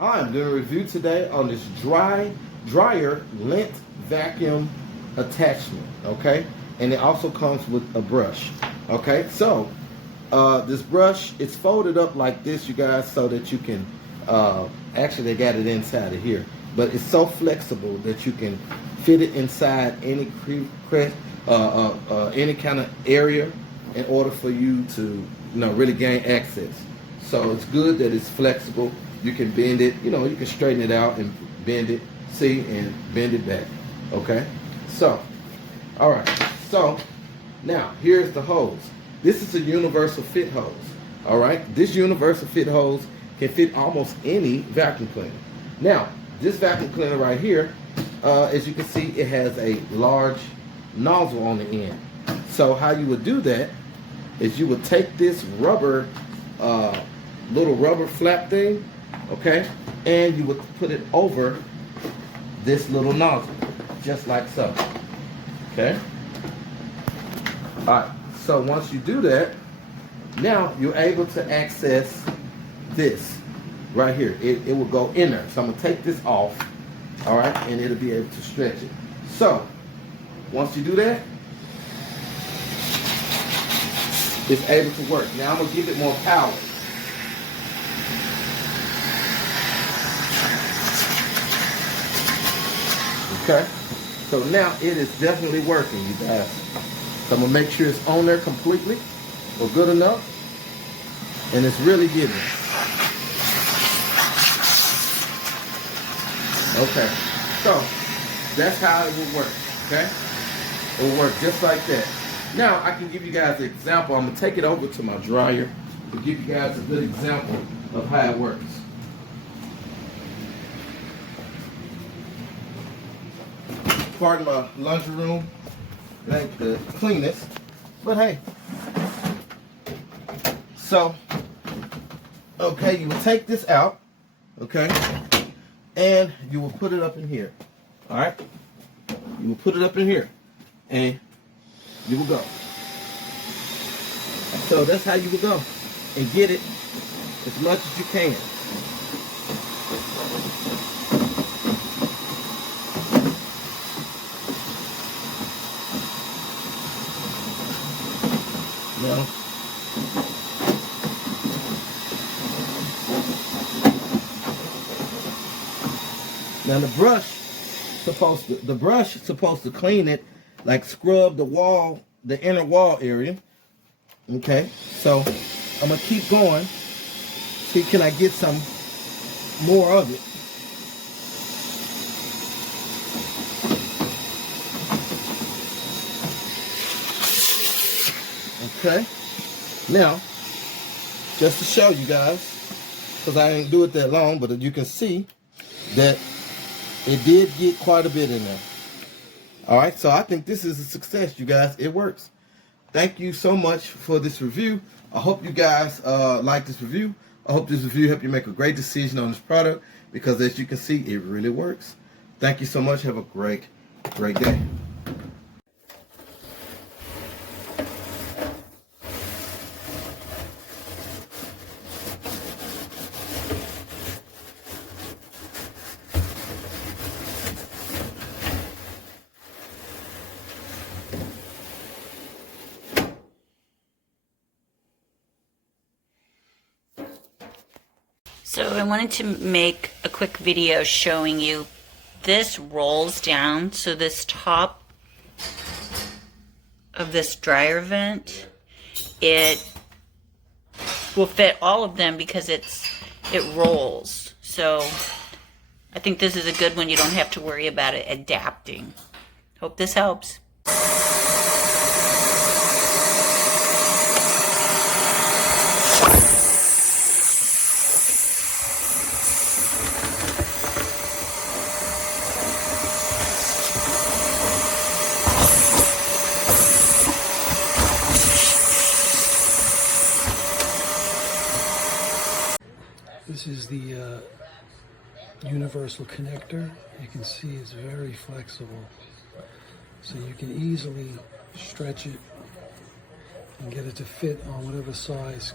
Hi, I'm doing a review today on this dryer lint vacuum attachment, okay? And it also comes with a brush, okay? So, this brush, it's folded up like this, you guys, so that you can, actually they got it inside of here, but it's so flexible that you can fit it inside any any kind of area in order for you to, really gain access. So it's good that it's flexible. You can bend it, you can straighten it out and bend it, see, and bend it back, okay? So, all right, so now here's the hose. This is a universal fit hose, all right? This universal fit hose can fit almost any vacuum cleaner. Now, this vacuum cleaner right here, as you can see, it has a large nozzle on the end. So how you would do that is you would take this rubber, little rubber flap thing, okay, and you would put it over this little nozzle, just like so, okay? All right, so once you do that, now you're able to access this right here. It will go in there. So I'm gonna take this off, all right, and it'll be able to stretch it. So once you do that, it's able to work. Now I'm gonna give it more power. Okay, so now it is definitely working, you guys. So I'm gonna make sure it's on there completely or good enough, and it's really giving. Okay, so that's how it will work, okay? It will work just like that. Now I can give you guys an example. I'm gonna take it over to my dryer to give you guys a good example of how it works. Pardon my laundry room, it ain't the cleanest, but hey. So, okay, you will take this out, okay, and you will put it up in here, all right? You will put it up in here, and you will go. So that's how you will go and get it as much as you can. Now, the brush is supposed to clean it, like scrub the wall, the inner wall area. Okay, so I'm gonna keep going. See, can I get some more of it? Okay, now, just to show you guys, because I didn't do it that long, but you can see that it did get quite a bit in there. All right, so I think this is a success, you guys. It works. Thank you so much for this review. I hope you guys like this review. I hope this review helped you make a great decision on this product, because as you can see, it really works. Thank you so much. Have a great day. So I wanted to make a quick video showing you this rolls down. So this top of this dryer vent, it will fit all of them because it rolls. So I think this is a good one. You don't have to worry about it adapting. Hope this helps. This is the universal connector. You can see it's very flexible, so you can easily stretch it and get it to fit on whatever size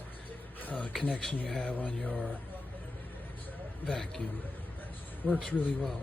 connection you have on your vacuum. Works really well.